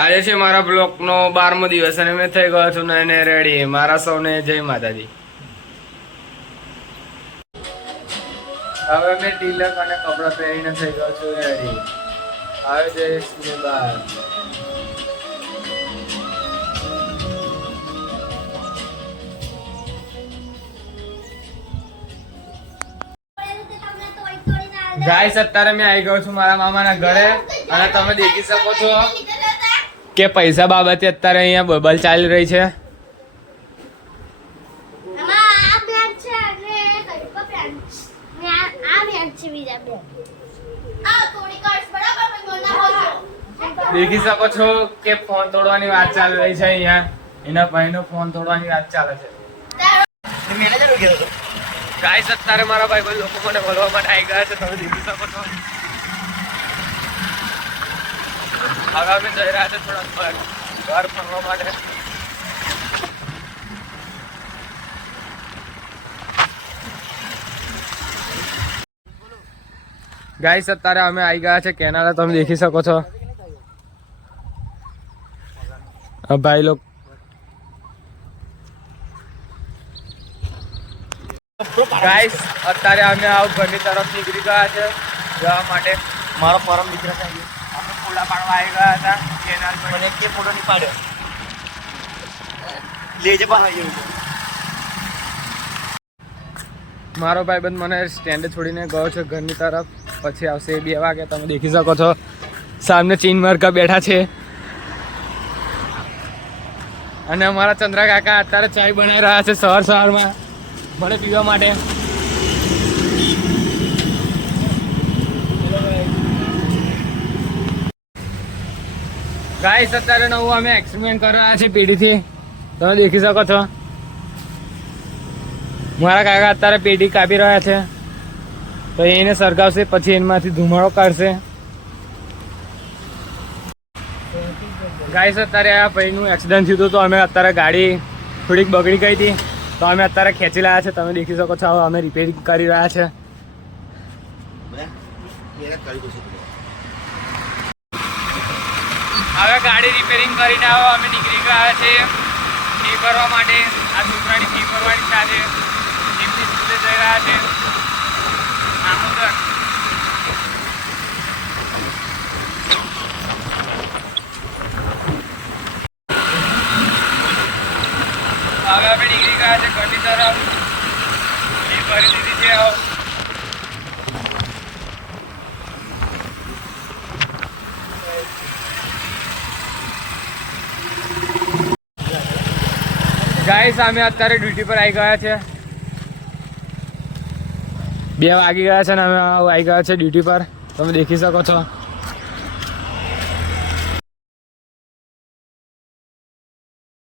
આજે છે મારા બ્લોકનો 12મો દિવસ અને મેં થઈ ગયો છું નયને રેડી. મારા સૌને જય માતાજી. હવે મેં તિલક અને કપડાં પહેરીને થઈ ગયો છું રેડી. હવે જઈશ ને બહાર. ગાઈસ અત્યારે મેં આવી ગયો છું મારા મામાના ઘરે અને તમે દેખી શકો છો કે પૈસા બાબતે અત્યારે અહીંયા બબલ ચાલી રહી છે. દેખી શકો છો કે ફોન તોડવાની વાત ચાલી રહી છે. અહીંયા એના ભાઈનો ફોન તોડવાની વાત ચાલે છે. ગાઈસ અત્યારે મારા ભાઈ લોકો મને બોલવા માટે આવી ગયા છે. તમે દેખી શકો છો. હવે અમે જઈ રહ્યા છે થોડા ઘર ફરવા માટે. ગાઈસ અત્યારે અમે આવી ગયા છે કેનાડા. તમે દેખી શકો છો ભાઈ લોકો. ગાઈસ અત્યારે અમે આવ ઘરની તરફ નીકળી ગયા છે જવા માટે. મારો પરમ મિત્ર છે. અમે ફોટા પાડવા આવી ગયા હતા કેનાલ પર. મને કે ફોટો નહીં પાડ્યો લેજે બહાર આવ્યો. મારો ભાઈબંધ મને સ્ટેન્ડ છોડીને ગયો છે ઘરની તરફ. પછી આવશે 2 વાગે. તમે દેખી શકો છો સામને ચીન મરકા બેઠા છે અને અમારા ચંદ્રા કાકા અત્યારે ચાય બનાવી રહ્યા છે સવારમાં મને પીવા માટે. ગાઈસ અત્યારે નવું અમે એક્સપેરિમેન્ટ કરી રહ્યા છીએ પેઢીથી. તમે દેખી શકો છો મારા કાકા અત્યારે પેઢી કાપી રહ્યા છે. તો એને સળગાવશે પછી એમાંથી ધુમાડો કાઢશે. ગાઈસ અત્યારે આ ભાઈનું એક્સિડન્ટ થયું હતું તો અમે અત્યારે ગાડી થોડીક બગડી ગઈ હતી તો અમે અત્યારે ખેંચી રહ્યા છે. તમે દેખી શકો છો અમે રિપેરિંગ કરી રહ્યા છે. હવે ગાડી રિપેરિંગ કરીને આવો અમે નીકળી ગયા છે ફી ભરવા માટે. આ છોકરાની ફી ભરવાની સાથે જીમની સ્કૂલે જઈ રહ્યા છે. હવે અમે નીકળી ગયા છે ઘરની તરફ. ફી ભરી દીધી છે. ગાઈસ અમે અત્યારે ડ્યુટી પર આવી ગયા છે. 2 વાગી ગયા છે ને અમે આવી ગયા છે ડ્યુટી પર. તમે દેખી શકો છો